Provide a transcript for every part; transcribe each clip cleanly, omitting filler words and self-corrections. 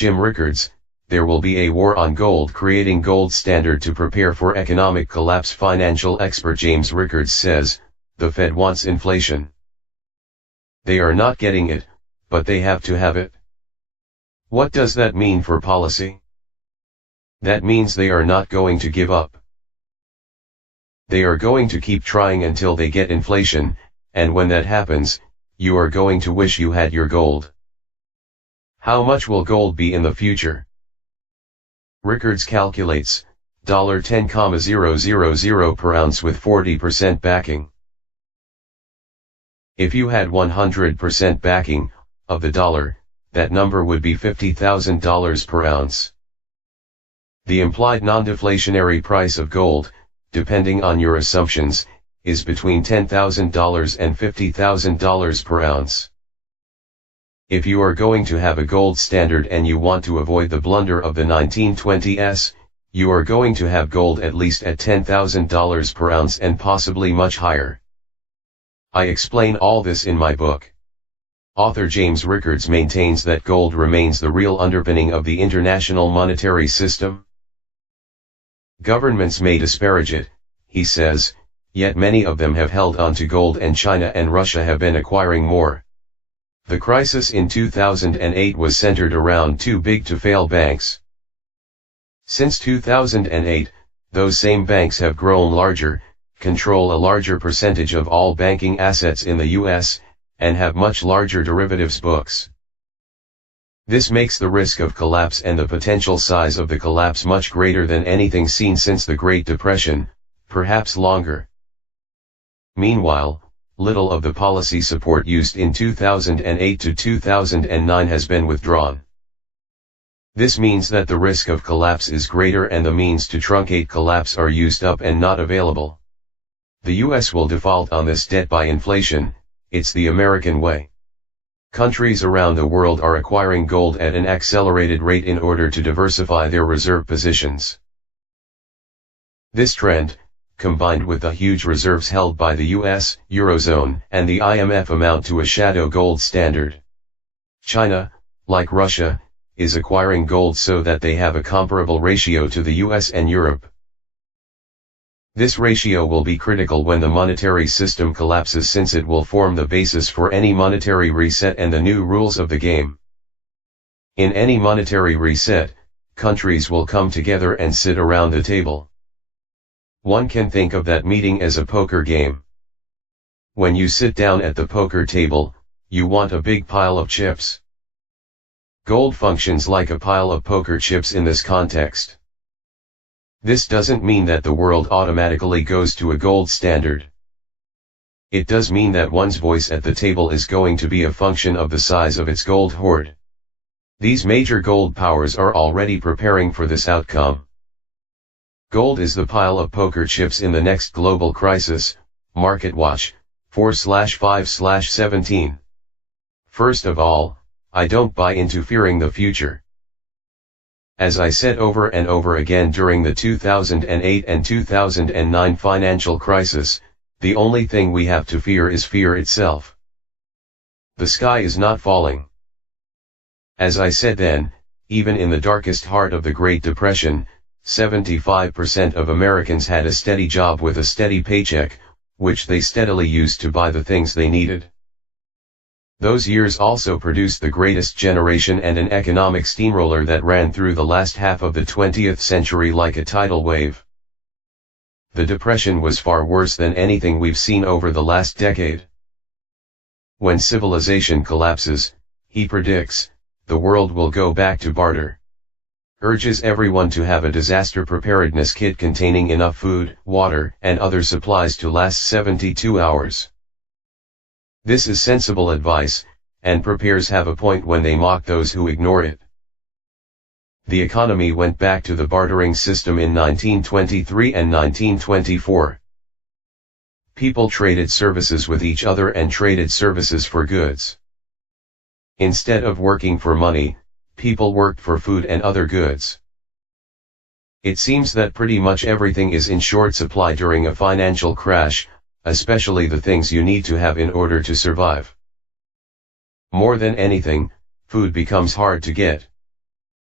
Jim Rickards, there will be a war on gold, creating gold standard to prepare for economic collapse. Financial expert James Rickards says, the Fed wants inflation. They are not getting it, but they have to have it. What does that mean for policy? That means they are not going to give up. They are going to keep trying until they get inflation, and when that happens, you are going to wish you had your gold. How much will gold be in the future? Rickards calculates, $10,000 per ounce with 40% backing. If you had 100% backing of the dollar, that number would be $50,000 per ounce. The implied non-deflationary price of gold, depending on your assumptions, is between $10,000 and $50,000 per ounce. If you are going to have a gold standard and you want to avoid the blunder of the 1920s, you are going to have gold at least at $10,000 per ounce and possibly much higher. I explain all this in my book. Author James Rickards maintains that gold remains the real underpinning of the international monetary system. Governments may disparage it, he says, yet many of them have held on to gold, and China and Russia have been acquiring more. The crisis in 2008 was centered around too big to fail banks. Since 2008, those same banks have grown larger, control a larger percentage of all banking assets in the US, and have much larger derivatives books. This makes the risk of collapse and the potential size of the collapse much greater than anything seen since the Great Depression, perhaps longer. Meanwhile, little of the policy support used in 2008 to 2009 has been withdrawn. This means that the risk of collapse is greater and the means to truncate collapse are used up and not available. The US will default on this debt by inflation. It's the American way. Countries around the world are acquiring gold at an accelerated rate in order to diversify their reserve positions. This trend, combined with the huge reserves held by the US, Eurozone, and the IMF, amount to a shadow gold standard. China, like Russia, is acquiring gold so that they have a comparable ratio to the US and Europe. This ratio will be critical when the monetary system collapses, since it will form the basis for any monetary reset and the new rules of the game. In any monetary reset, countries will come together and sit around the table. One can think of that meeting as a poker game. When you sit down at the poker table, you want a big pile of chips. Gold functions like a pile of poker chips in this context. This doesn't mean that the world automatically goes to a gold standard. It does mean that one's voice at the table is going to be a function of the size of its gold hoard. These major gold powers are already preparing for this outcome. Gold is the pile of poker chips in the next global crisis. MarketWatch, 4/5/17. First of all, I don't buy into fearing the future. As I said over and over again during the 2008 and 2009 financial crisis, the only thing we have to fear is fear itself. The sky is not falling. As I said then, even in the darkest heart of the Great Depression, 75% of Americans had a steady job with a steady paycheck, which they steadily used to buy the things they needed. Those years also produced the greatest generation and an economic steamroller that ran through the last half of the 20th century like a tidal wave. The Depression was far worse than anything we've seen over the last decade. When civilization collapses, he predicts, the world will go back to barter. Urges everyone to have a disaster preparedness kit containing enough food, water, and other supplies to last 72 hours. This is sensible advice, and preparers have a point when they mock those who ignore it. The economy went back to the bartering system in 1923 and 1924. People traded services with each other and traded services for goods. Instead of working for money, people worked for food and other goods. It seems that pretty much everything is in short supply during a financial crash, especially the things you need to have in order to survive. More than anything, food becomes hard to get.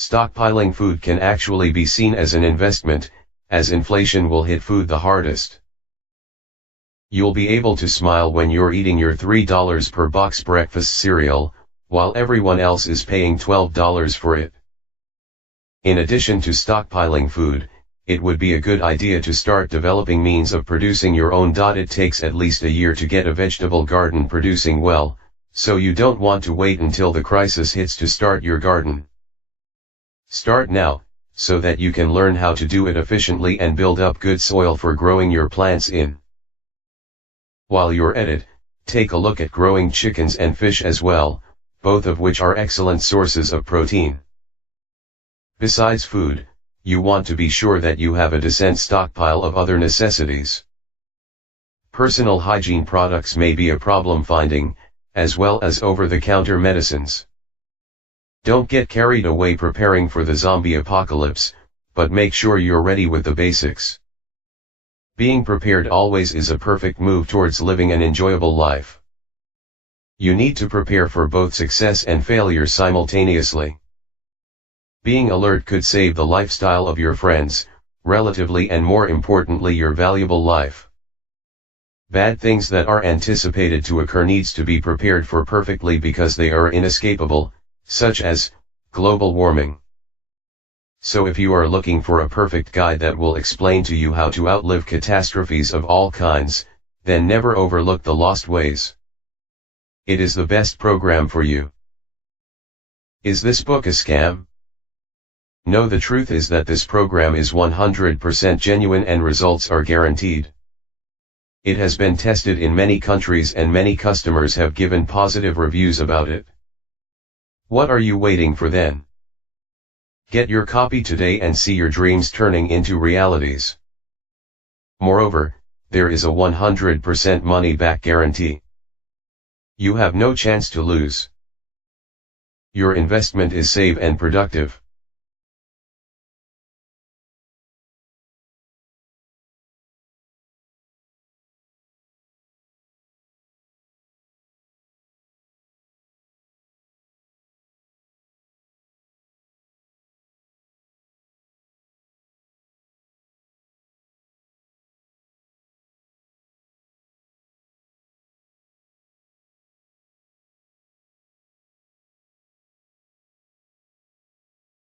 Stockpiling food can actually be seen as an investment, as inflation will hit food the hardest. You'll be able to smile when you're eating your $3 per box breakfast cereal, while everyone else is paying $12 for it. In addition to stockpiling food, it would be a good idea to start developing means of producing your own. It takes at least a year to get a vegetable garden producing well, so you don't want to wait until the crisis hits to start your garden. Start now, so that you can learn how to do it efficiently and build up good soil for growing your plants in. While you're at it, take a look at growing chickens and fish as well, both of which are excellent sources of protein. Besides food, you want to be sure that you have a decent stockpile of other necessities. Personal hygiene products may be a problem finding, as well as over-the-counter medicines. Don't get carried away preparing for the zombie apocalypse, but make sure you're ready with the basics. Being prepared always is a perfect move towards living an enjoyable life. You need to prepare for both success and failure simultaneously. Being alert could save the lifestyle of your friends, relatively, and more importantly your valuable life. Bad things that are anticipated to occur needs to be prepared for perfectly because they are inescapable, such as global warming. So if you are looking for a perfect guide that will explain to you how to outlive catastrophes of all kinds, then never overlook The Lost Ways. It is the best program for you. Is this book a scam? No, the truth is that this program is 100% genuine and results are guaranteed. It has been tested in many countries and many customers have given positive reviews about it. What are you waiting for then? Get your copy today and see your dreams turning into realities. Moreover, there is a 100% money-back guarantee. You have no chance to lose. Your investment is safe and productive.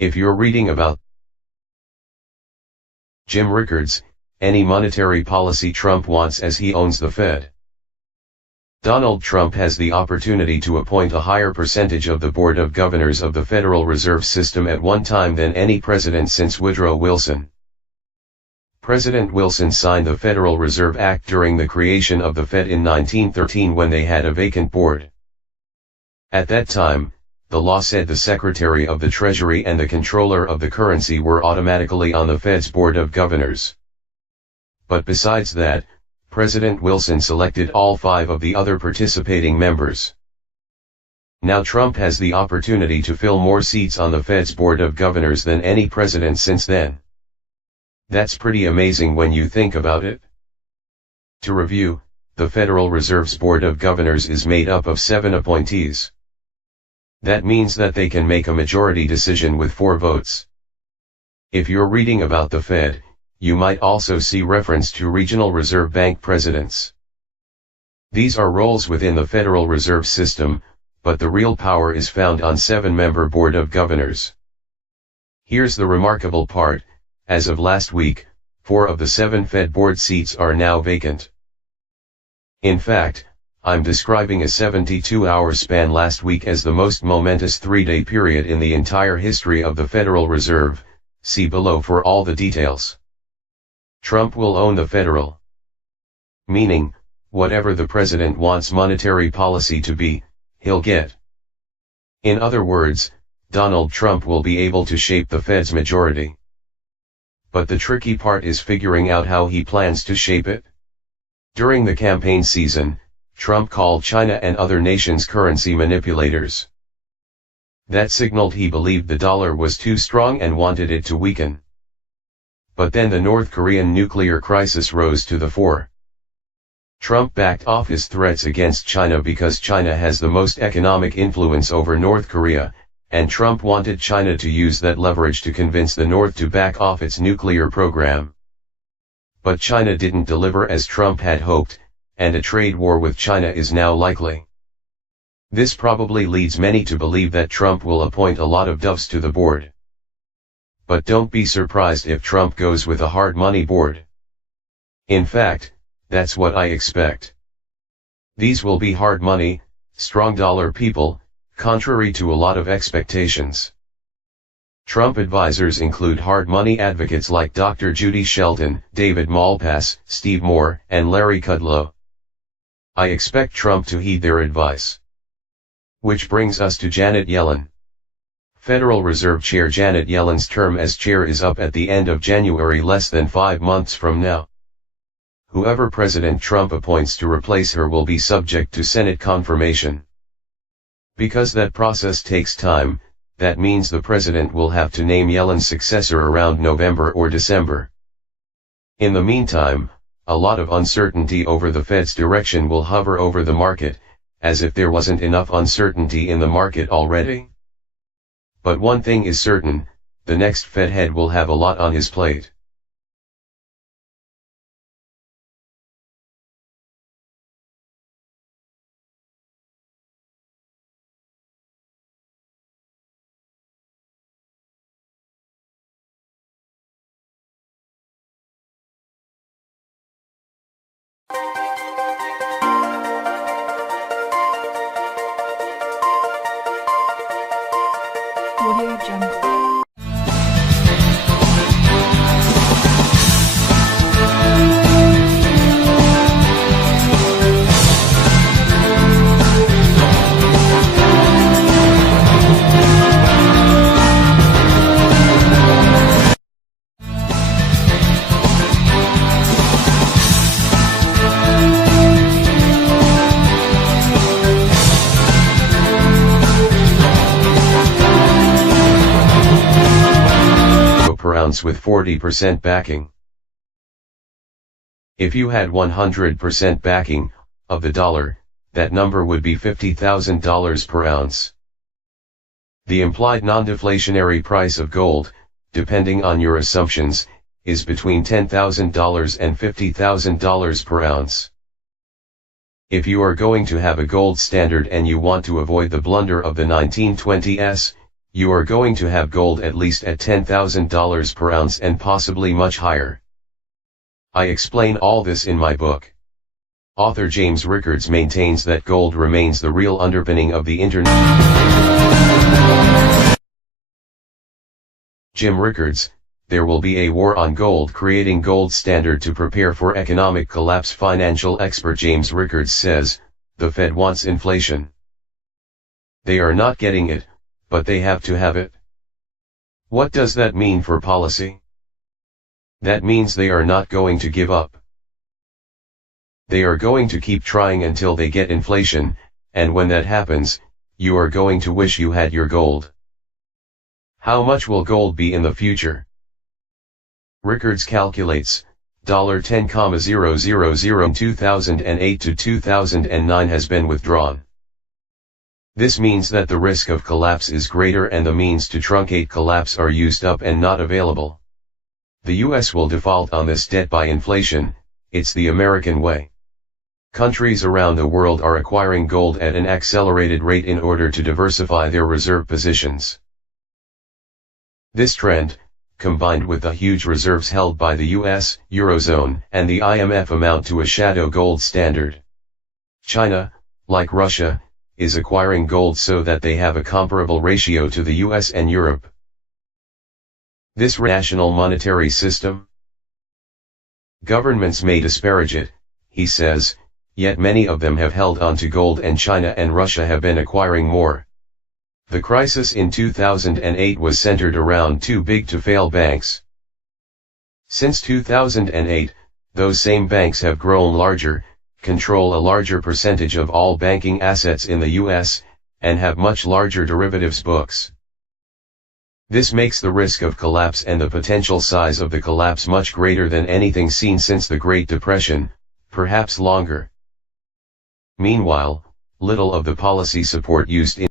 If you're reading about Jim Rickards, any monetary policy Trump wants as he owns the Fed. Donald Trump has the opportunity to appoint a higher percentage of the Board of Governors of the Federal Reserve System at one time than any president since Woodrow Wilson. President Wilson signed the Federal Reserve Act during the creation of the Fed in 1913 when they had a vacant board. At that time, the law said the Secretary of the Treasury and the Controller of the Currency were automatically on the Fed's Board of Governors. But besides that, President Wilson selected all 5 of the other participating members. Now Trump has the opportunity to fill more seats on the Fed's Board of Governors than any president since then. That's pretty amazing when you think about it. To review, the Federal Reserve's Board of Governors is made up of 7 appointees. That means that they can make a majority decision with 4 votes. If you're reading about the Fed, you might also see reference to regional reserve bank presidents. These are roles within the Federal Reserve System, but the real power is found on 7-member Board of Governors. Here's the remarkable part, as of last week, 4 of the 7 Fed board seats are now vacant. In fact, I'm describing a 72-hour span last week as the most momentous 3-day period in the entire history of the Federal Reserve. See below for all the details. Trump will own the federal. Meaning, whatever the president wants monetary policy to be, he'll get. In other words, Donald Trump will be able to shape the Fed's majority. But the tricky part is figuring out how he plans to shape it. During the campaign season, Trump called China and other nations currency manipulators. That signaled he believed the dollar was too strong and wanted it to weaken. But then the North Korean nuclear crisis rose to the fore. Trump backed off his threats against China because China has the most economic influence over North Korea, and Trump wanted China to use that leverage to convince the North to back off its nuclear program. But China didn't deliver as Trump had hoped, and a trade war with China is now likely. This probably leads many to believe that Trump will appoint a lot of doves to the board. But don't be surprised if Trump goes with a hard money board. In fact, that's what I expect. These will be hard money, strong dollar people, contrary to a lot of expectations. Trump advisors include hard money advocates like Dr. Judy Shelton, David Malpass, Steve Moore, and Larry Kudlow. I expect Trump to heed their advice. Which brings us to Janet Yellen. Federal Reserve Chair Janet Yellen's term as chair is up at the end of January, less than 5 months from now. Whoever President Trump appoints to replace her will be subject to Senate confirmation. Because that process takes time, that means the president will have to name Yellen's successor around November or December. In the meantime, a lot of uncertainty over the Fed's direction will hover over the market, as if there wasn't enough uncertainty in the market already. But one thing is certain, the next Fed head will have a lot on his plate. Audio Jungle. With 40% backing. If you had 100% backing of the dollar, that number would be $50,000 per ounce. The implied non-deflationary price of gold, depending on your assumptions, is between $10,000 and $50,000 per ounce. If you are going to have a gold standard and you want to avoid the blunder of the 1920s, you are going to have gold at least at $10,000 per ounce and possibly much higher. I explain all this in my book. Author James Rickards maintains that gold remains the real underpinning of the internet. Jim Rickards, there will be a war on gold, creating gold standard to prepare for economic collapse. Financial expert James Rickards says, the Fed wants inflation. They are not getting it, but they have to have it. What does that mean for policy? That means they are not going to give up. They are going to keep trying until they get inflation, and when that happens, you are going to wish you had your gold. How much will gold be in the future? Rickards calculates, $10,000 in 2008 to 2009 has been withdrawn. This means that the risk of collapse is greater and the means to truncate collapse are used up and not available. The US will default on this debt by inflation. It's the American way. Countries around the world are acquiring gold at an accelerated rate in order to diversify their reserve positions. This trend, combined with the huge reserves held by the US, Eurozone, and the IMF, amount to a shadow gold standard. China, like Russia, is acquiring gold so that they have a comparable ratio to the US and Europe. This national monetary system? Governments may disparage it, he says, yet many of them have held on to gold, and China and Russia have been acquiring more. The crisis in 2008 was centered around too big to fail banks. Since 2008, those same banks have grown larger, control a larger percentage of all banking assets in the US, and have much larger derivatives books. This makes the risk of collapse and the potential size of the collapse much greater than anything seen since the Great Depression, perhaps longer. Meanwhile, little of the policy support used in